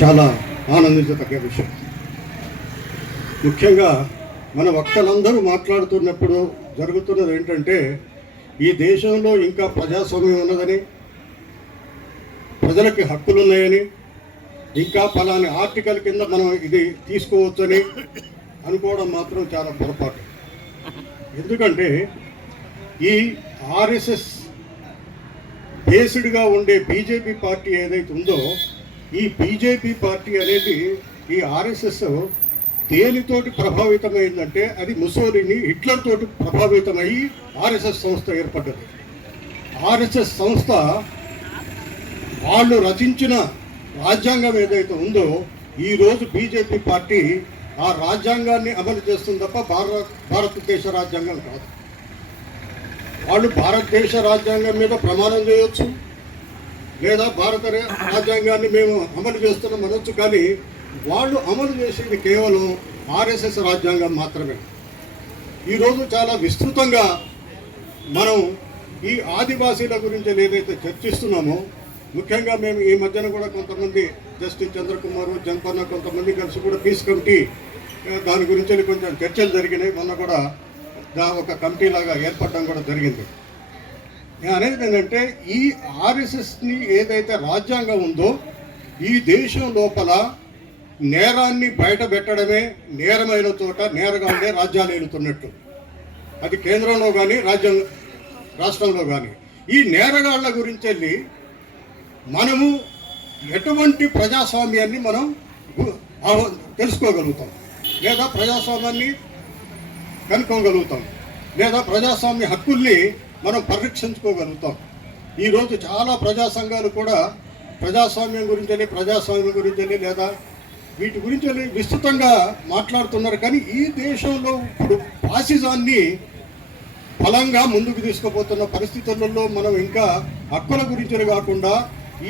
చాలా ఆనందించదగ్గ విషయం. ముఖ్యంగా మన వక్తలందరూ మాట్లాడుతున్నప్పుడు జరుగుతున్నది ఏంటంటే ఈ దేశంలో ఇంకా ప్రజాస్వామ్యం ఉన్నదని ప్రజలకి హక్కులు ఉన్నాయని ఇంకా ఫలాని ఆర్టికల్ కింద మనం ఇది తీసుకోవచ్చని అనుకోవడం మాత్రం చాలా పొరపాటు. ఎందుకంటే ఈ ఆర్ఎస్ఎస్ బేస్డ్గా ఉండే బీజేపీ పార్టీ ఏదైతే ఉందో ఈ బీజేపీ పార్టీ అనేది ఈ ఆర్ఎస్ఎస్ దేనితోటి ప్రభావితమైందంటే అది ముసోలిని హిట్లర్ తోటి ప్రభావితమయ్యి ఆర్ఎస్ఎస్ సంస్థ ఏర్పడ్డది. ఆర్ఎస్ఎస్ సంస్థ వాళ్ళు రచించిన రాజ్యాంగం ఏదైతే ఉందో ఈరోజు బీజేపీ పార్టీ ఆ రాజ్యాంగాన్ని అమలు చేస్తుంది తప్ప భారత భారతదేశ రాజ్యాంగం కాదు. వాళ్ళు భారతదేశ రాజ్యాంగం మీద ప్రమాణం చేయొచ్చు. లేదా భారత రాజ్యాంగాన్ని మేము అమలు చేస్తున్నాం అనొచ్చు కానీ వాళ్ళు అమలు చేసేది కేవలం ఆర్ఎస్ఎస్ రాజ్యాంగం మాత్రమే. ఈరోజు చాలా విస్తృతంగా మనం ఈ ఆదివాసీల గురించి ఏదైతే చర్చిస్తున్నామో ముఖ్యంగా మేము ఈ మధ్యన కూడా కొంతమంది జస్టిస్ చంద్రకుమార్ జంపన్న కొంతమంది కలిసి కూడా పీస్ కమిటీ దాని గురించి కొంచెం చర్చలు జరిగినాయి. మొన్న కూడా ఒక కమిటీ లాగా ఏర్పడడం కూడా జరిగింది. నేను అనేది ఏంటంటే ఈ ఆర్ఎస్ఎస్ని ఏదైతే రాజ్యాంగం ఉందో ఈ దేశం లోపల నేరాన్ని బయట పెట్టడమే నేరమైన చోట నేరగానే రాజ్యాలు ఏలుతున్నట్టు. అది కేంద్రంలో కానీ రాజ్యం రాష్ట్రంలో కానీ ఈ నేరగాళ్ళ గురించి వెళ్ళి మనము ఎటువంటి ప్రజాస్వామ్యాన్ని మనం తెలుసుకోగలుగుతాం. లేదా ప్రజాస్వామ్యాన్ని కనుక్కోగలుగుతాం. లేదా ప్రజాస్వామ్య హక్కుల్ని మనం పరిరక్షించుకోగలుగుతాం. ఈరోజు చాలా ప్రజా సంఘాలు కూడా ప్రజాస్వామ్యం గురించని ప్రజాస్వామ్యం గురించని లేదా వీటి గురించి విస్తృతంగా మాట్లాడుతున్నారు. కానీ ఈ దేశంలో ఇప్పుడు ఫాసిజాన్ని బలంగా ముందుకు తీసుకుపోతున్న పరిస్థితులలో మనం ఇంకా హక్కుల గురించి కాకుండా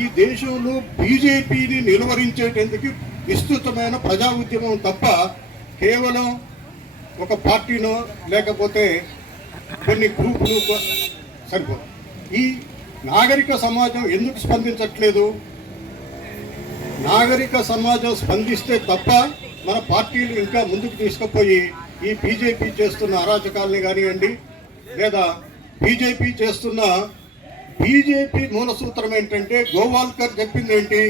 ఈ దేశంలో బీజేపీని నిలువరించేటందుకు విస్తృతమైన ప్రజా ఉద్యమం తప్ప కేవలం ఒక పార్టీనో లేకపోతే కొన్ని గ్రూపులు సరిపోదు. సరిపో ఈ నాగరిక సమాజం ఎందుకు స్పందించట్లేదు? నాగరిక సమాజం స్పందిస్తే తప్ప మన పార్టీలు ఇంకా ముందుకు తీసుకుపోయి ఈ బీజేపీ చేస్తున్న అరాచకాలని కానివ్వండి లేదా బీజేపీ చేస్తున్న బీజేపీ మూల సూత్రం ఏంటంటే గోవాల్కర్ చెప్పింది ఏంటి?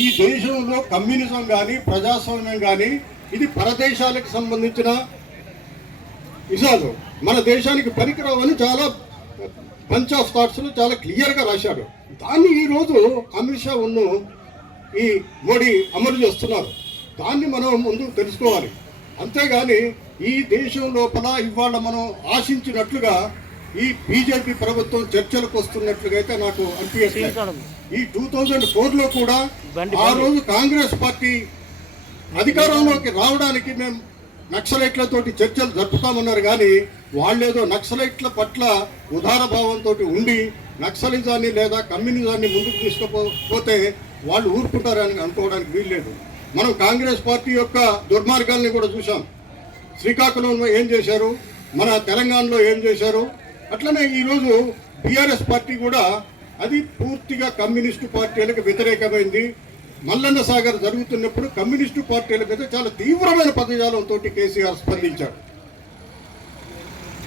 ఈ దేశంలో కమ్యూనిజం కానీ ప్రజాస్వామ్యం కానీ ఇది పరదేశాలకు సంబంధించిన నిజాలు మన దేశానికి పనికిరావని చాలా పంచ్ ఆఫ్ థాట్స్లో చాలా క్లియర్గా రాశాడు. దాన్ని ఈరోజు అమిత్ షా ఉన్ను ఈ మోడీ అమలు చేస్తున్నారు. దాన్ని మనం ముందు తెలుసుకోవాలి. అంతేగాని ఈ దేశం లోపల ఇవాళ మనం ఆశించినట్లుగా ఈ బీజేపీ ప్రభుత్వం చర్చలకు వస్తున్నట్లుగా అయితే నాకు అనిపించట్లేదు ఈ టూ థౌజండ్ ఫోర్లో కూడా ఆ రోజు కాంగ్రెస్ పార్టీ అధికారంలోకి రావడానికి మేము నక్సలైట్లతోటి చర్చలు జరుపుతామన్నారు కానీ వాళ్ళేదో నక్సలైట్ల పట్ల ఉదార భావంతో ఉండి నక్సలిజాన్ని లేదా కమ్యూనిజాన్ని ముందుకు తీసుకుపోతే వాళ్ళు ఊరుకుంటారని అనుకోవడానికి వీల్లేదు. మనం కాంగ్రెస్ పార్టీ యొక్క దుర్మార్గాల్ని కూడా చూసాం శ్రీకాకుళంలో ఏం చేశారు? మన తెలంగాణలో ఏం చేశారు? అట్లనే ఈరోజు బీఆర్ఎస్ పార్టీ కూడా అది పూర్తిగా కమ్యూనిస్టు పార్టీలకు వ్యతిరేకమైంది. మల్లన్న సాగర్ జరుగుతున్నప్పుడు కమ్యూనిస్టు పార్టీల మీద చాలా తీవ్రమైన పదజాలంతో కేసీఆర్ స్పందించాడు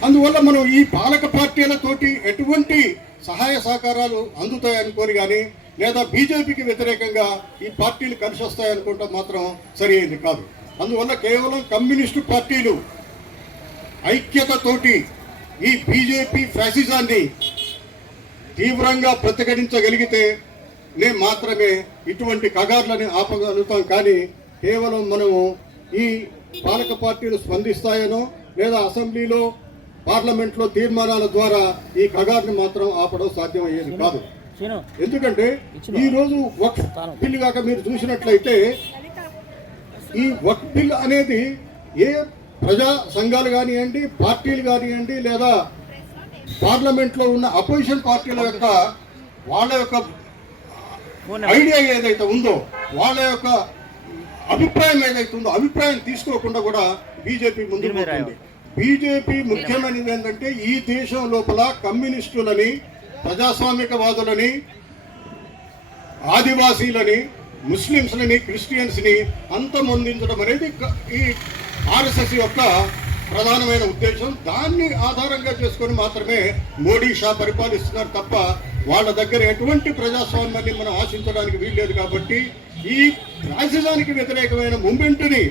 అందువల్ల మనం ఈ పాలక పార్టీలతోటి ఎటువంటి సహాయ సహకారాలు అందుతాయనుకోని కానీ లేదా బీజేపీకి వ్యతిరేకంగా ఈ పార్టీలు కలిసి వస్తాయనుకుంటే మాత్రం సరి అయింది కాదు. అందువల్ల కేవలం కమ్యూనిస్టు పార్టీలు ఐక్యతతోటి ఈ బీజేపీ ఫ్యాసిజాన్ని తీవ్రంగా ప్రతిఘటించగలిగితే నే మాత్రమే ఇటువంటి కగార్లని ఆపగలుగుతాం కానీ కేవలం మనము ఈ పాలక పార్టీలు స్పందిస్తాయనో లేదా అసెంబ్లీలో పార్లమెంట్లో తీర్మానాల ద్వారా ఈ కగార్ని మాత్రం ఆపడం సాధ్యమయ్యేది కాదు. ఎందుకంటే ఈ రోజు వక్ఫ్ బిల్ కాక మీరు చూసినట్లయితే ఈ వక్ఫ్ బిల్ అనేది ఏ ప్రజా సంఘాలు కానివ్వండి పార్టీలు కానివ్వండి లేదా పార్లమెంట్లో ఉన్న అపోజిషన్ పార్టీల యొక్క వాళ్ళ యొక్క ఐడియా ఏదైతే ఉందో వాళ్ళ యొక్క అభిప్రాయం ఏదైతే ఉందో అభిప్రాయం తీసుకోకుండా కూడా బీజేపీ ముందుకు మీద పోతుంది. బీజేపీ ముఖ్యమైనది ఏంటంటే ఈ దేశం లోపల కమ్యూనిస్టులని ప్రజాస్వామికవాదులని ఆదివాసీలని ముస్లిమ్స్ని క్రిస్టియన్స్ని అంతమొందించడం అనేది ఈ ఆర్ఎస్ఎస్ యొక్క ప్రధానమైన ఉద్దేశం దాన్ని ఆధారంగా చేసుకొని మాత్రమే మోడీ షా పరిపాలిస్తున్నారు తప్ప వాళ్ళ దగ్గర ఎటువంటి ప్రజాస్వామ్యాన్ని మనం ఆశించడానికి వీల్లేదు కాబట్టి ఈ రాజధానికి వ్యతిరేకమైన మూమెంట్ని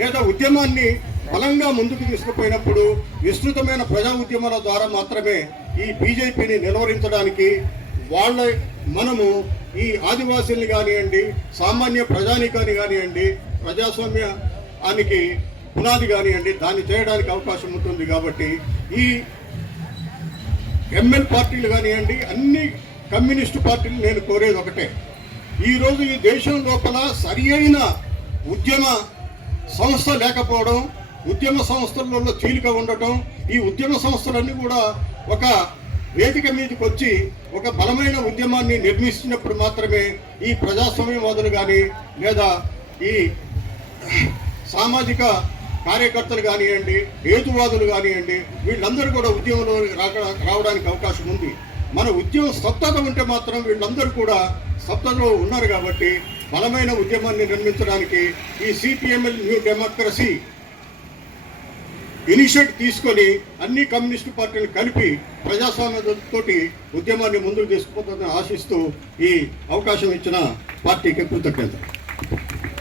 లేదా ఉద్యమాన్ని బలంగా ముందుకు తీసుకుపోయినప్పుడు విస్తృతమైన ప్రజా ఉద్యమాల ద్వారా మాత్రమే ఈ బీజేపీని నిలవరించడానికి వాళ్ళ మనము ఈ ఆదివాసీల్ని కానివ్వండి సామాన్య ప్రజానికాన్ని కానివ్వండి ప్రజాస్వామ్యానికి పునాది కానివ్వండి దాన్ని చేయడానికి అవకాశం ఉంటుంది కాబట్టి ఈ ఎంఎల్ పార్టీలు కానివ్వండి అన్ని కమ్యూనిస్టు పార్టీలు నేను కోరేది ఒకటే. ఈరోజు ఈ దేశం లోపల సరి అయిన ఉద్యమ సంస్థ లేకపోవడం ఉద్యమ సంస్థలలో చీలిక ఉండటం ఈ ఉద్యమ సంస్థలన్నీ కూడా ఒక వేదిక మీదకి వచ్చి ఒక బలమైన ఉద్యమాన్ని నిర్మిస్తున్నప్పుడు మాత్రమే ఈ ప్రజాస్వామ్యవాదులు కానీ లేదా ఈ సామాజిక కార్యకర్తలు కానివ్వండి హేతువాదులు కానివ్వండి వీళ్ళందరూ కూడా ఉద్యమంలో రావడానికి అవకాశం ఉంది. మన ఉద్యమం సత్తత ఉంటే మాత్రం వీళ్ళందరూ కూడా సత్తలో ఉన్నారు కాబట్టి బలమైన ఉద్యమాన్ని నిర్మించడానికి ఈ సిపిఎంఎల్ న్యూ డెమోక్రసీ ఇనిషియేట్ తీసుకొని అన్ని కమ్యూనిస్టు పార్టీలు కలిపి ప్రజాస్వామ్యంతోటి ఉద్యమాన్ని ముందుకు తీసుకుపోతుందని ఆశిస్తూ ఈ అవకాశం ఇచ్చిన పార్టీకి కృతజ్ఞత